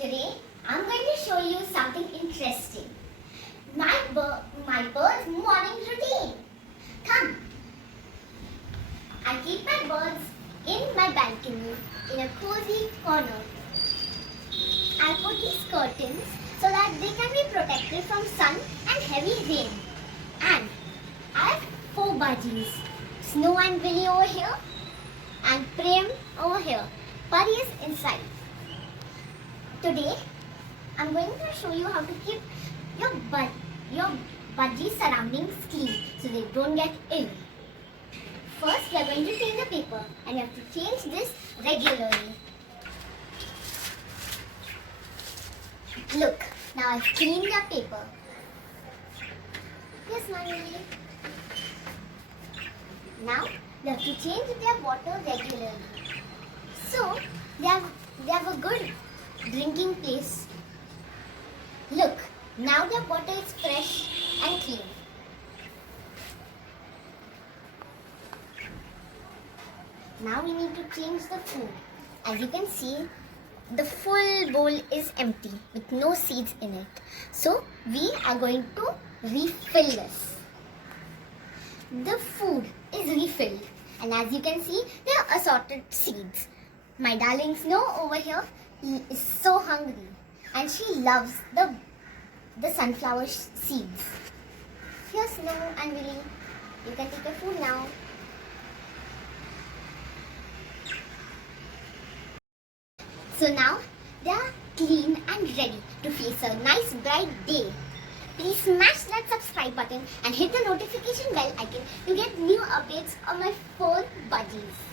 Today I'm going to show you something interesting. My bird's morning routine. Come. I keep my birds in my balcony in a cozy corner. I put these curtains so that they can be protected from sun and heavy rain. And I have 4 budgies. Snow and Willy over here and Prem over here. Pari is inside. Today, I'm going to show you how to keep your budgie surroundings clean so they don't get ill. First, we are going to change the paper and you have to change this regularly. Look, now I've cleaned the paper. Yes, Mami. Now, they have to change their water regularly. So, they have a good drinking place. Look, now their water is fresh and clean. Now we need to change the food. As you can see, the full bowl is empty with no seeds in it. So we are going to refill this. The food is refilled, and as you can see, there are assorted seeds. My darling Snow over here is so hungry and she loves the sunflower seeds. Here Snow and Willy, you can take your food now. So now they are clean and ready to face a nice bright day. Please smash that subscribe button and hit the notification bell icon to get new updates on my 4 budgies.